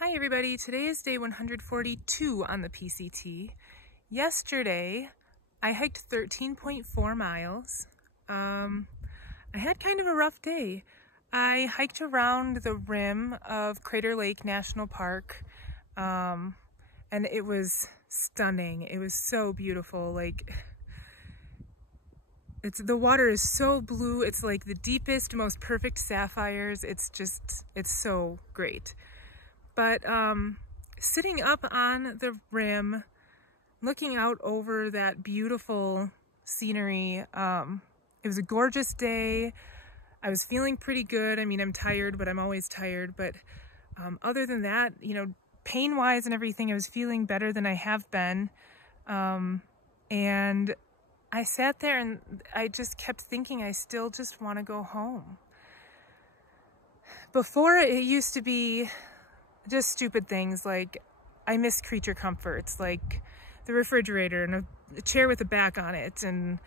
Hi everybody, today is day 142 on the PCT. Yesterday, I hiked 13.4 miles. I had kind of a rough day. I hiked around the rim of Crater Lake National Park, and it was stunning. It was so beautiful. The water is so blue. It's like the deepest, most perfect sapphires. It's so great. But sitting up on the rim, looking out over that beautiful scenery, it was a gorgeous day. I was feeling pretty good. I mean, I'm tired, but I'm always tired. But other than that, you know, pain-wise and everything, I was feeling better than I have been. And I sat there and I just kept thinking, I still just want to go home. Before, it used to be just stupid things like I miss creature comforts like the refrigerator and a chair with a back on it, and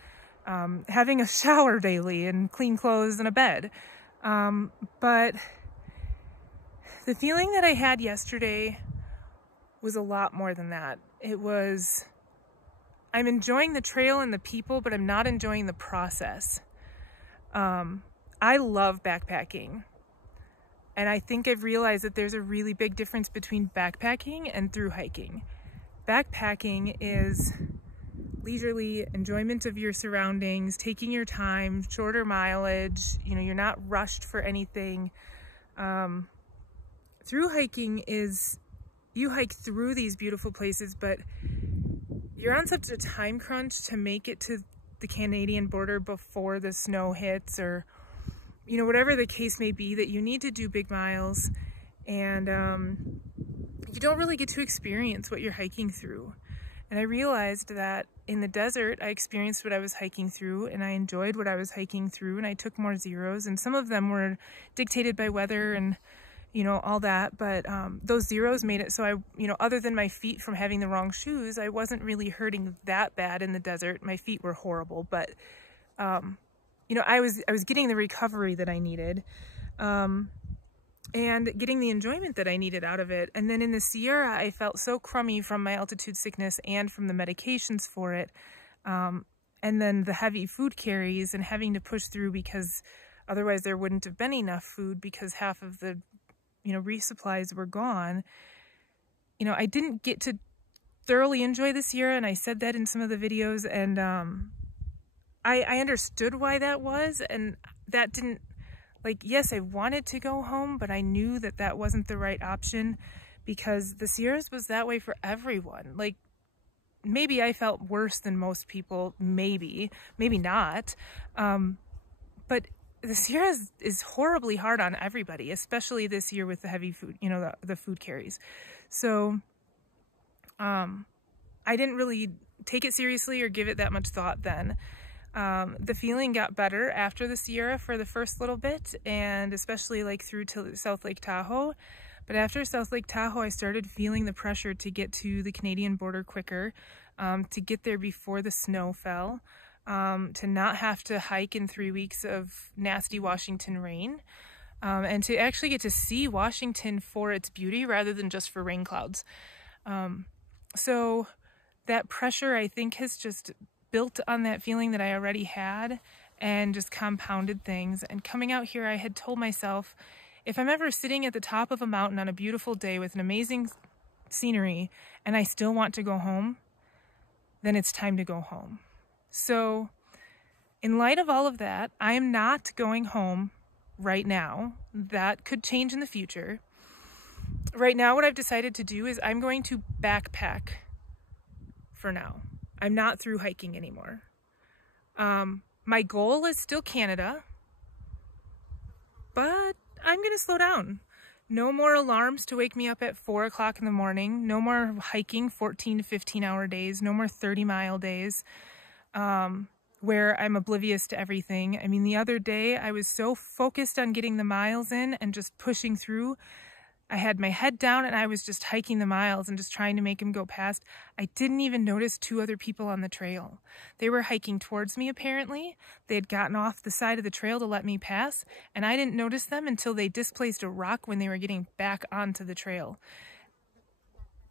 having a shower daily and clean clothes and a bed. But the feeling that I had yesterday was a lot more than that. It was, I'm enjoying the trail and the people, but I'm not enjoying the process. I love backpacking. And I think I've realized that there's a really big difference between backpacking and through hiking. Backpacking is leisurely enjoyment of your surroundings, taking your time, shorter mileage, you know, you're not rushed for anything. Through hiking is, you hike through these beautiful places, but you're on such a time crunch to make it to the Canadian border before the snow hits, or you know, whatever the case may be, that you need to do big miles, and you don't really get to experience what you're hiking through. And I realized that in the desert, I experienced what I was hiking through, and I enjoyed what I was hiking through, and I took more zeros, and some of them were dictated by weather and, you know, all that, but those zeros made it so I, you know, other than my feet from having the wrong shoes, I wasn't really hurting that bad in the desert. My feet were horrible, but you know, I was getting the recovery that I needed, and getting the enjoyment that I needed out of it. And then in the Sierra, I felt so crummy from my altitude sickness and from the medications for it. And then the heavy food carries and having to push through, because otherwise there wouldn't have been enough food because half of the, you know, resupplies were gone. You know, I didn't get to thoroughly enjoy the Sierra, and I said that in some of the videos, and I understood why that was, and that didn't, like, yes, I wanted to go home, but I knew that that wasn't the right option, because the Sierras was that way for everyone. Like, maybe I felt worse than most people, maybe not, but the Sierras is horribly hard on everybody, especially this year with the heavy food, you know, the food carries. So I didn't really take it seriously or give it that much thought then. The feeling got better after the Sierra for the first little bit, and especially like through to South Lake Tahoe. But after South Lake Tahoe, I started feeling the pressure to get to the Canadian border quicker, to get there before the snow fell, to not have to hike in 3 weeks of nasty Washington rain, and to actually get to see Washington for its beauty rather than just for rain clouds. So that pressure, I think, has just built on that feeling that I already had and just compounded things. And coming out here, I had told myself, if I'm ever sitting at the top of a mountain on a beautiful day with an amazing scenery and I still want to go home, then it's time to go home. So in light of all of that, I am not going home right now. That could change in the future. Right now, what I've decided to do is I'm going to backpack for now. I'm not through hiking anymore. My goal is still Canada, but I'm gonna slow down. No more alarms to wake me up at 4 o'clock in the morning. No more hiking 14 to 15 hour days. No more 30-mile days where I'm oblivious to everything. I mean, the other day I was so focused on getting the miles in and just pushing through, I had my head down and I was just hiking the miles and just trying to make him go past. I didn't even notice 2 other people on the trail. They were hiking towards me apparently. They had gotten off the side of the trail to let me pass, and I didn't notice them until they displaced a rock when they were getting back onto the trail.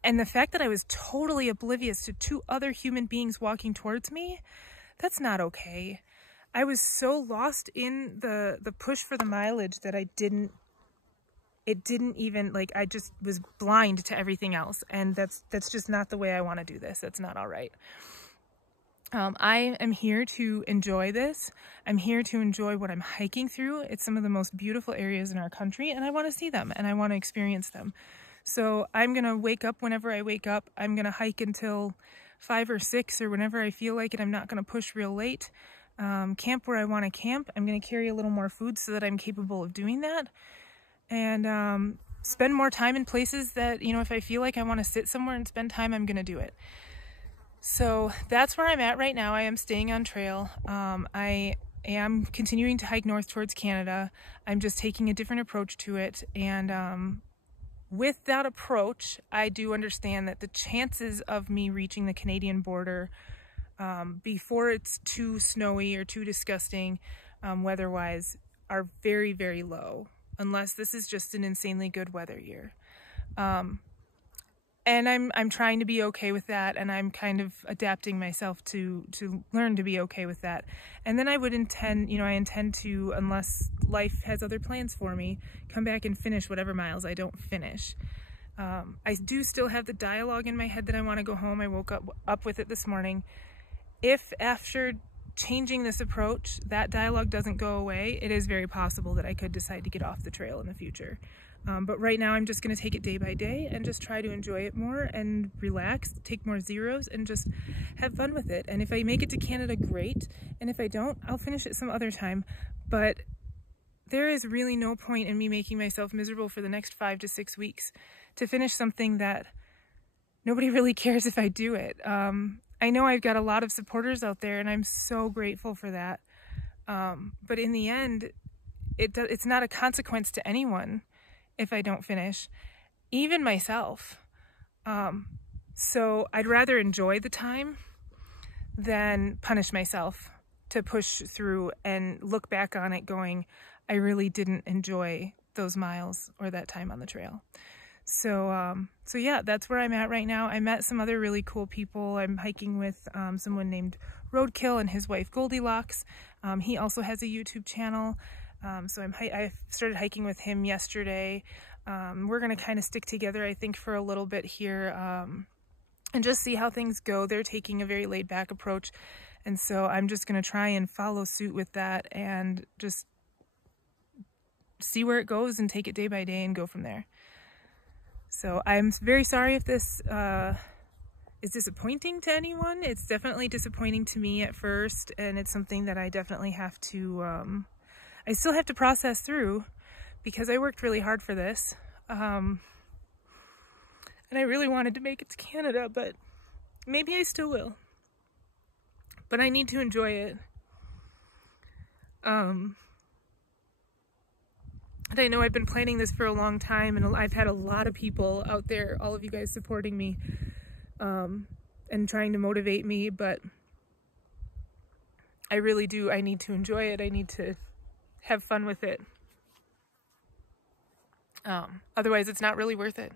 And the fact that I was totally oblivious to 2 other human beings walking towards me, that's not okay. I was so lost in the push for the mileage that it didn't even, like, I just was blind to everything else. And that's just not the way I want to do this. That's not all right. I am here to enjoy this. I'm here to enjoy what I'm hiking through. It's some of the most beautiful areas in our country, and I want to see them and I want to experience them. So I'm going to wake up whenever I wake up. I'm going to hike until 5 or 6 or whenever I feel like it. I'm not going to push real late. Camp where I want to camp. I'm going to carry a little more food so that I'm capable of doing that. And spend more time in places that, you know, if I feel like I want to sit somewhere and spend time, I'm going to do it. So that's where I'm at right now. I am staying on trail. I am continuing to hike north towards Canada. I'm just taking a different approach to it. And with that approach, I do understand that the chances of me reaching the Canadian border before it's too snowy or too disgusting weather-wise are very, very low, unless this is just an insanely good weather year. And I'm trying to be okay with that, and I'm kind of adapting myself to learn to be okay with that. And then I would intend, you know, I intend to, unless life has other plans for me, come back and finish whatever miles I don't finish. I do still have the dialogue in my head that I want to go home. I woke up with it this morning. If after changing this approach, that dialogue doesn't go away, it is very possible that I could decide to get off the trail in the future. But right now I'm just going to take it day by day and just try to enjoy it more and relax, take more zeros, and just have fun with it. And if I make it to Canada, great. And if I don't, I'll finish it some other time. But there is really no point in me making myself miserable for the next 5 to 6 weeks to finish something that nobody really cares if I do it. I know I've got a lot of supporters out there, and I'm so grateful for that. But in the end, it's not a consequence to anyone if I don't finish, even myself. So I'd rather enjoy the time than punish myself to push through and look back on it going, I really didn't enjoy those miles or that time on the trail. So yeah, that's where I'm at right now. I met some other really cool people. I'm hiking with someone named Roadkill and his wife Goldilocks. He also has a YouTube channel. So I started hiking with him yesterday. We're going to kind of stick together, I think, for a little bit here and just see how things go. They're taking a very laid back approach. And so I'm just going to try and follow suit with that and just see where it goes and take it day by day and go from there. So I'm very sorry if this is disappointing to anyone. It's definitely disappointing to me at first, and it's something that I definitely have to, I still have to process through because I worked really hard for this. And I really wanted to make it to Canada, but maybe I still will. But I need to enjoy it. And I know I've been planning this for a long time, and I've had a lot of people out there, all of you guys supporting me, and trying to motivate me, but I really do. I need to enjoy it. I need to have fun with it. Otherwise, it's not really worth it.